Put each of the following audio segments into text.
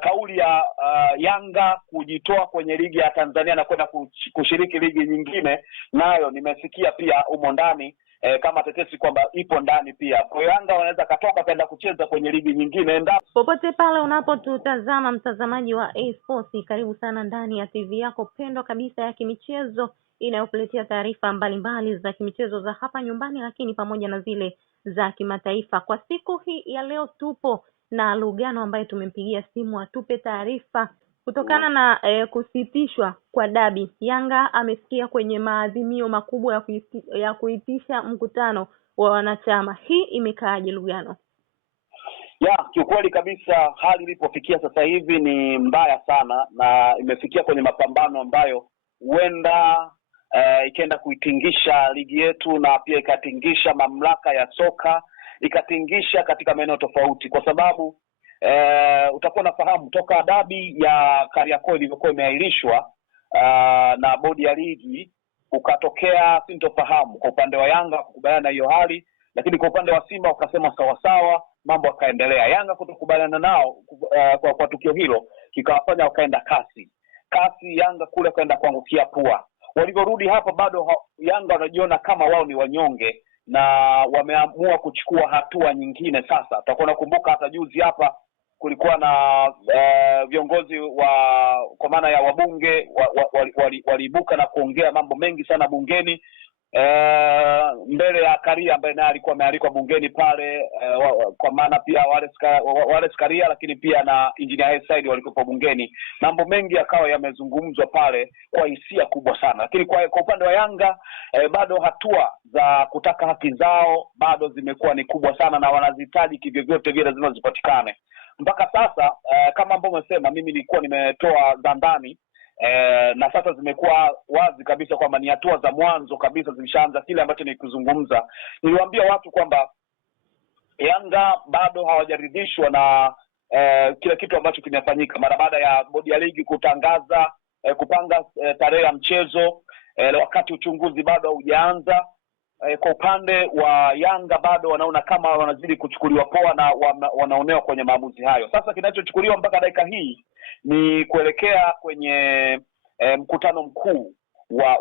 kauli ya Yanga kujitoa kwenye ligi ya Tanzania na kwenda kushiriki ligi nyingine, nayo nimesikia pia umo ndani kama tetesi kwamba ipo ndani pia. Kwa hiyo Yanga wanaweza katoka kwenda kucheza kwenye ligi nyingine endapo. Popote pale unapotutazama mtazamaji wa A-Sports, karibu sana ndani ya TV yako pendwa kabisa ya kimichezo inayokuletea taarifa mbalimbali za kimichezo za hapa nyumbani, lakini pamoja na zile za kimataifa. Kwa siku hii ya leo tupo na Lugano ambaye tumempigia simu atupe taarifa kutokana na kusitishwa kwa dabi. Yanga amesikia kwenye maadhimio makubwa ya kuitisha mkutano wa wanachama. Hii imekaaje Lugano? Kiukweli kabisa hali ilipofikia sasa hivi ni mbaya sana, na imefikia kwenye mapambano ambayo huenda ikaenda kuitingisha ligi yetu, na pia ikatingisha mamlaka ya soka, ikatingisha katika maeneo tofauti, kwa sababu utakuwa nafahamu toka dabi ya Kariakoo ilivyokuwa imeahirishwa na bodi ya ligi, ukatokea sintofahamu kwa upande wa Yanga kukubaliana na hiyo hali, lakini kwa upande wa Simba wakasema sawa sawa, mambo yakaendelea. Yanga kutokubaliana nao kwa tukio hilo kikawafanya wakaenda kasi Yanga kule kaenda kuangukia pua. Walivyorudi hapa bado Yanga wanajiona kama wao ni wanyonge na wameamua kuchukua hatua nyingine. Sasa tutakuwa nakumbuka hata juzi hapa kulikuwa na viongozi kwa maana ya wabunge waliibuka na kuongea mambo mengi sana bungeni mbele ya Karia ambaye naye alikuwa amealikwa bungeni pale, kwa maana pia wale Karia, lakini pia na Engineer Said walikuwa bungeni. Mambo mengi yakawa yamezungumzwa pale kwa hisia kubwa sana, lakini kwa upande wa Yanga bado hatua za kutaka haki zao bado zimekuwa ni kubwa sana, na wanazihitaji kivyovyote vile lazima zipatikane. Mpaka sasa kama ambavyo umesema, mimi nilikuwa nimetoa Zandani na sasa zimekuwa wazi kabisa kwamba ni hatua za mwanzo kabisa zilishaanza kile ambacho nikuzungumza. Niliwaambia watu kwamba Yanga bado hawajaridhishwa na kila kitu ambacho kimefanyika mara baada ya bodi ya ligi kutangaza kupanga tarehe ya mchezo, wakati uchunguzi bado haujaanza. Kwa upande wa Yanga bado wanaona kama wanazidi kuchukuliwa poa na wanaonewa kwenye maamuzi hayo. Sasa kinachochukuliwa mpaka dakika hii ni kuelekea kwenye mkutano mkuu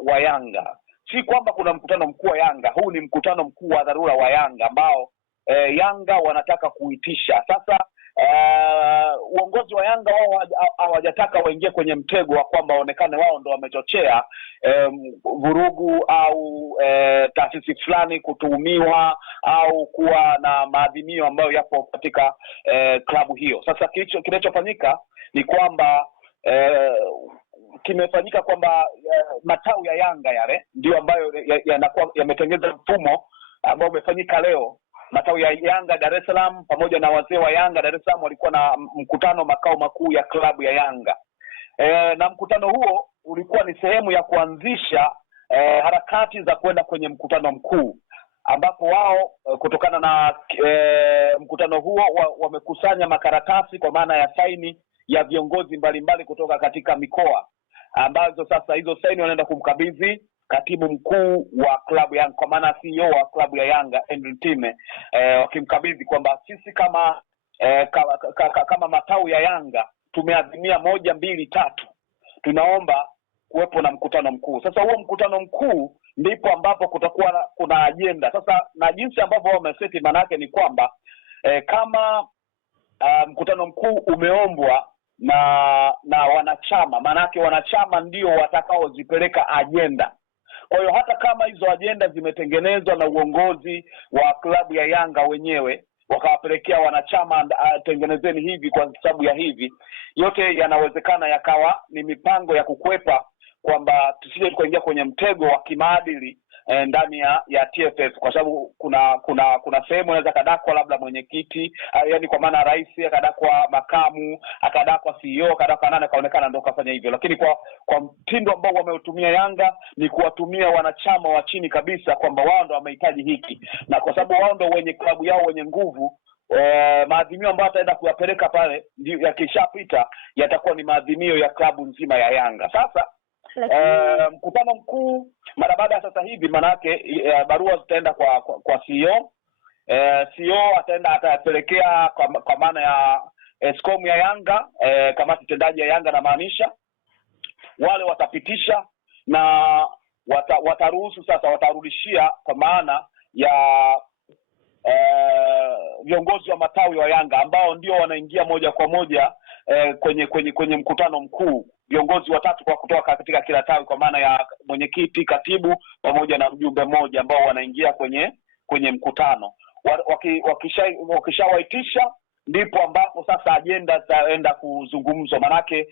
wa Yanga. Si kwamba kuna mkutano mkuu wa Yanga, huu ni mkutano mkuu wa dharura wa Yanga ambao Yanga wanataka kuitisha. Sasa uongozi wa Yanga wao hawajataka waingie kwenye mtego wa kwamba waonekane wao ndo wamechochea vurugu au taasisi fulani kutuhumiwa au kuwa na maadhimio ambayo yapo katika klabu hiyo. Sasa kinachofanyika ni kwamba kimefanyika kwamba matawi ya Yanga yale ndio ambayo yanakuwa yametengeneza mfumo ambao umefanyika leo. Matawi ya Yanga Dar es Salaam pamoja na wazee wa Yanga Dar es Salaam walikuwa na mkutano makao makuu ya klabu ya Yanga. Na mkutano huo ulikuwa ni sehemu ya kuanzisha harakati za kwenda kwenye mkutano mkuu, ambapo wao kutokana na mkutano huo wamekusanya makaratasi kwa maana ya saini ya viongozi mbalimbali kutoka katika mikoa, ambazo sasa hizo saini wanaenda kumkabidhi katibu mkuu wa klabu ya Yanga, kwa maana CEO wa klabu ya Yanga Andrew Time, wakimkabidhi kwamba sisi kama matawi ya Yanga tumeadhimia 1, 2, 3, tunaomba kuwepo na mkutano mkuu. Sasa huo mkutano mkuu ndipo ambapo kutakuwa kuna ajenda. Sasa na jinsi ambavyo wameseti, maana yake ni kwamba kama mkutano mkuu umeombwa na wanachama, maana yake wanachama ndio watakaozipeleka ajenda. Kwa hiyo hata kama hizo ajenda zimetengenezwa na uongozi wa klabu ya Yanga wenyewe wakawapelekea wanachama, tengenezeni hivi kwa sababu ya hivi, yote yanawezekana yakawa ni mipango ya kukwepa kwamba tusije kuingia kwenye mtego wa kimaadili ndani ya TFF, kwa sababu kuna sehemu inaweza kadakwa labda mwenyekiti, yani kwa maana rais akadakwa, makamu akadakwa, CEO akadakwa, nani kaonekana ndio kafanya hivyo. Lakini kwa mtindo ambao wameutumia Yanga ni kuwatumia wanachama wa chini kabisa kwamba wao ndio wamehitaji hiki, na kwa sababu wao ndio wenye klabu yao wenye nguvu, maadhimio ambayo ataenda kuyapeleka pale ndio yakishapita yatakuwa ni maadhimio ya klabu nzima ya Yanga. Sasa mkutano mkuu mara baada sasa hivi, manake barua zitaenda kwa CEO. CEO atapelekea kwa maana ya SCOM ya Yanga, kamati tendaji ya Yanga namaanisha, wale watapitisha na wataruhusu sasa, watarudishia kwa maana ya viongozi wa matawi wa Yanga ambao ndio wanaingia moja kwa moja kwenye mkutano mkuu, viongozi watatu kwa kutoka katika kila tawi, kwa maana ya mwenyekiti, katibu pamoja na mjumbe mmoja, ambao wanaingia kwenye mkutano. Wakishawaitisha ndipo ambapo sasa ajenda zitaenda kuzungumzwa. Manake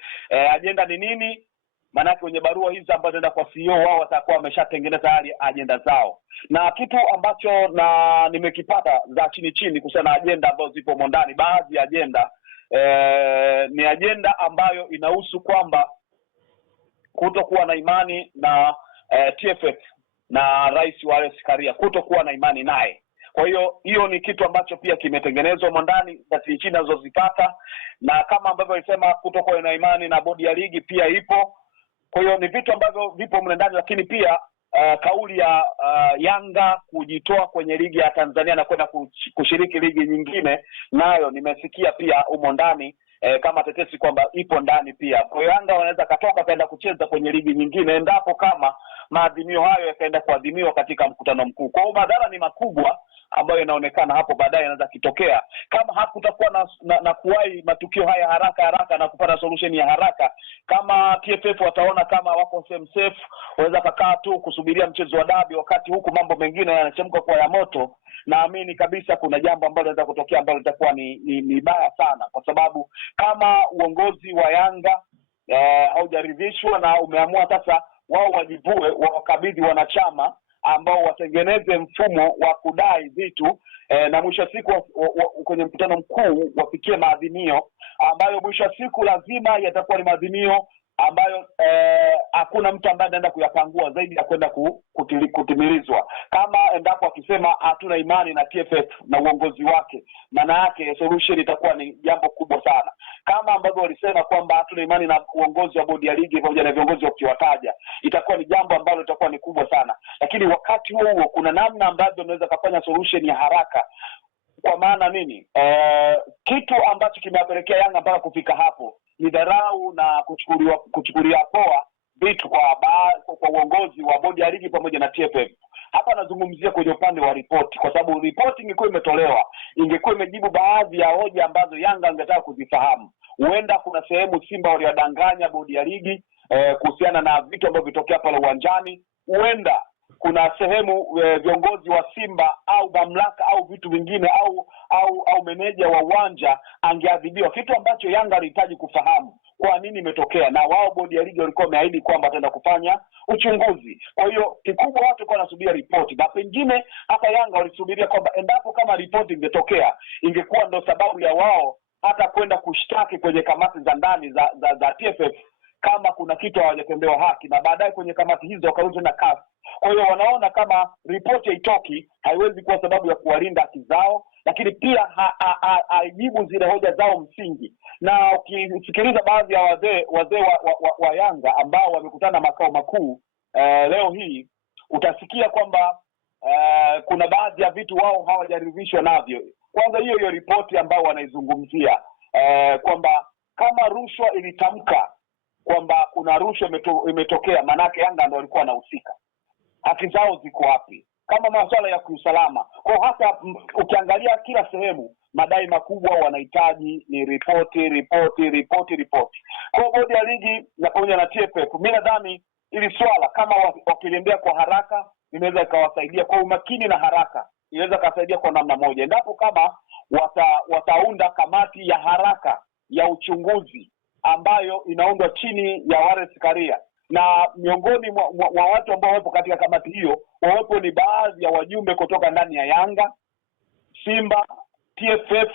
ajenda ni nini? Manake kwenye barua hizi ambazo zinaenda kwa CEO, wao watakuwa wameshatengeneza hali ajenda zao. Na kitu ambacho nimekipata za chini kuhusiana na ajenda ambazo zipo ndani, baadhi ya ajenda ni ajenda ambayo inahusu kwamba kutokuwa na imani na TFF na Rais Wallace Karia, kutokuwa na imani naye. Kwa hiyo ni kitu ambacho pia kimetengenezwa ndani za chini nazozipata, na kama ambavyo alisema kutokuwa na imani na bodi ya ligi pia ipo. Kwa hiyo ni vitu ambavyo vipo mle ndani, lakini pia kauli ya Yanga kujitoa kwenye ligi ya Tanzania na kwenda kushiriki ligi nyingine, nayo nimesikia pia umo ndani kama tetesi kwamba ipo ndani pia. Kwa hiyo Yanga wanaweza katoka kaenda kucheza kwenye ligi nyingine endapo kama maadhimio hayo yakaenda kuadhimiwa katika mkutano mkuu. Kwa hiyo madhara ni makubwa ambayo inaonekana hapo baadaye yanaweza kitokea kama hakutakuwa na kuwahi matukio haya haraka na kupata solution ya haraka. Kama TFF wataona kama wako safe, waweza kukaa tu kusubiria mchezo wa dabi, wakati huku mambo mengine yanachemka kwa ya moto. Naamini kabisa kuna jambo ambalo linaweza kutokea ambalo litakuwa ni baya sana, kwa sababu kama uongozi wa Yanga haujaridhishwa na umeamua sasa wao wajivue, wakabidhi wanachama ambao watengeneze mfumo wa kudai vitu na mwisho siku kwenye mkutano mkuu wafikie maadhimio ambayo mwisho siku lazima yatakuwa ni maadhimio ambayo hakuna mtu ambaye anaenda kuyapangua zaidi ya kwenda kutimilizwa. Kama endapo akisema hatuna imani na TFF na uongozi wake, maana yake solution itakuwa ni jambo kubwa sana. Kama ambavyo walisema kwamba hatuna imani na uongozi wa bodi ya ligi pamoja na viongozi wakiwataja, itakuwa ni jambo ambalo litakuwa ni kubwa sana. Lakini wakati huo kuna namna ambavyo unaweza kufanya solution ya haraka. Kwa maana nini? Kitu ambacho kimewapelekea Yanga mpaka kufika hapo ni dharau na kuchukulia poa vitu kwa uongozi wa bodi ya ligi pamoja na TFF. Hapa nazungumzia kwenye upande wa ripoti, kwa sababu ripoti ingekuwa imetolewa, ingekuwa imejibu baadhi ya hoja ambazo Yanga angetaka kuzifahamu. Huenda kuna sehemu Simba waliwadanganya bodi ya ligi kuhusiana na vitu ambavyo vitokea pale uwanjani. Huenda kuna sehemu viongozi wa Simba au mamlaka au vitu vingine au meneja wa uwanja angeadhibiwa, kitu ambacho Yanga alihitaji kufahamu kwa nini imetokea, na wao bodi ya ligi walikuwa wameahidi kwamba wataenda kufanya uchunguzi. Kwa hiyo kikubwa watu walikuwa wanasubiri ripoti, na pengine hata Yanga walisubiria kwamba endapo kama ripoti ingetokea ingekuwa ndo sababu ya wao hata kwenda kushtaki kwenye kamati za ndani za TFF kama kuna kitu hawajatendewa haki, na baadaye kwenye kamati hizo wakarudi na kasi. Kwa hiyo wanaona kama ripoti haitoki haiwezi kuwa sababu ya kuwalinda haki zao, lakini pia haijibu zile hoja zao msingi. Na ukisikiliza baadhi ya wazee wa Yanga ambao wamekutana makao makuu leo hii, utasikia kwamba kuna baadhi ya vitu wao hawajaridhishwa navyo. Kwanza hiyo ripoti ambao wanaizungumzia kwamba kama rushwa ilitamka kwamba kuna rushwa imetokea, manake Yanga ndio walikuwa wanahusika. Haki zao ziko wapi? Kama masuala ya kiusalama. Kwa hata ukiangalia kila sehemu madai makubwa wanahitaji ni ripoti. Kwa bodi ya ligi na pamoja na TFF, mimi nadhani ili swala kama wakiliendea kwa haraka inaweza ikawasaidia kwa umakini na haraka. Inaweza kusaidia kwa namna moja. Endapo kama wataunda kamati ya haraka ya uchunguzi ambayo inaundwa chini ya Wallace Karia, na miongoni mwa watu ambao wapo katika kamati hiyo wawepo ni baadhi ya wajumbe kutoka ndani ya Yanga, Simba, TFF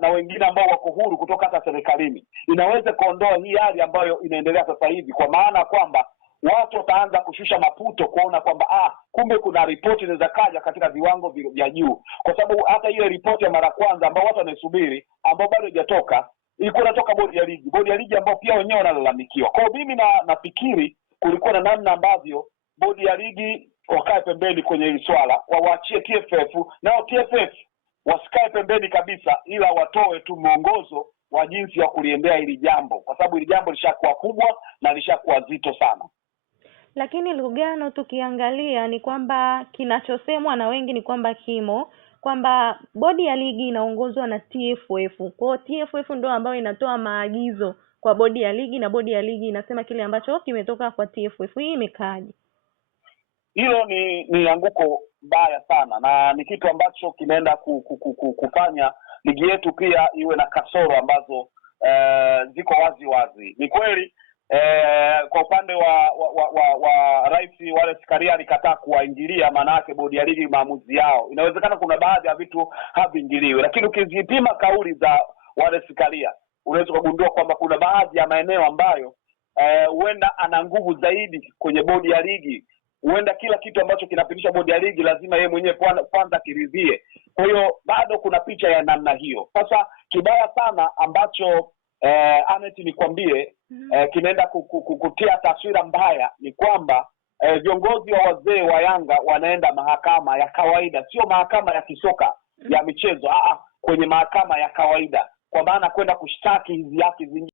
na wengine ambao wako huru kutoka hata serikalini. Inaweza kuondoa hii hali ambayo inaendelea sasa hivi, kwa maana kwamba watu wataanza kushusha maputo kuona kwamba kumbe kuna ripoti inaweza kaja katika viwango vya juu, kwa sababu hata ile ripoti ya mara kwanza ambao watu wanaisubiri ambao bado haijatoka ilikuwa inatoka bodi ya ligi ambao pia wenyewe wanalalamikiwa. Kwa hiyo mimi nafikiri kulikuwa na namna ambavyo bodi ya ligi wakae pembeni kwenye hili swala, waachie TFF, nao TFF wasikae pembeni kabisa, ila watoe tu mwongozo wa jinsi ya kuliendea hili jambo, kwa sababu hili jambo lishakuwa kubwa na lishakuwa zito sana. Lakini Lugano, tukiangalia ni kwamba kinachosemwa na wengi ni kwamba kwamba bodi ya ligi inaongozwa na TFF. Kwa TFF ndio ambayo inatoa maagizo kwa bodi ya ligi na bodi ya ligi inasema kile ambacho kimetoka kwa TFF. Hii imekaaje? Hilo ni anguko baya sana, na ni kitu ambacho kinaenda kufanya ligi yetu pia iwe na kasoro ambazo ziko wazi wazi. Ni kweli kwa upande wa Rais Wallace Karia alikataa kuwaingilia, maana yake bodi ya ligi maamuzi yao. Inawezekana kuna baadhi ya vitu haviingiliwi, lakini ukizipima kauli za Wallace Karia unaweza kugundua kwamba kuna baadhi ya maeneo ambayo huenda ana nguvu zaidi kwenye bodi ya ligi. Huenda kila kitu ambacho kinapitisha bodi ya ligi lazima yeye mwenyewe kwanza kiridhie. Kwa hiyo bado kuna picha ya namna hiyo. Sasa kibaya sana ambacho Anet nikwambie kinaenda kutia taswira mbaya ni kwamba viongozi wa wazee wa Yanga wanaenda mahakama ya kawaida, sio mahakama ya kisoka ya michezo, kwenye mahakama ya kawaida, kwa maana kwenda kushtaki hizi haki zingine.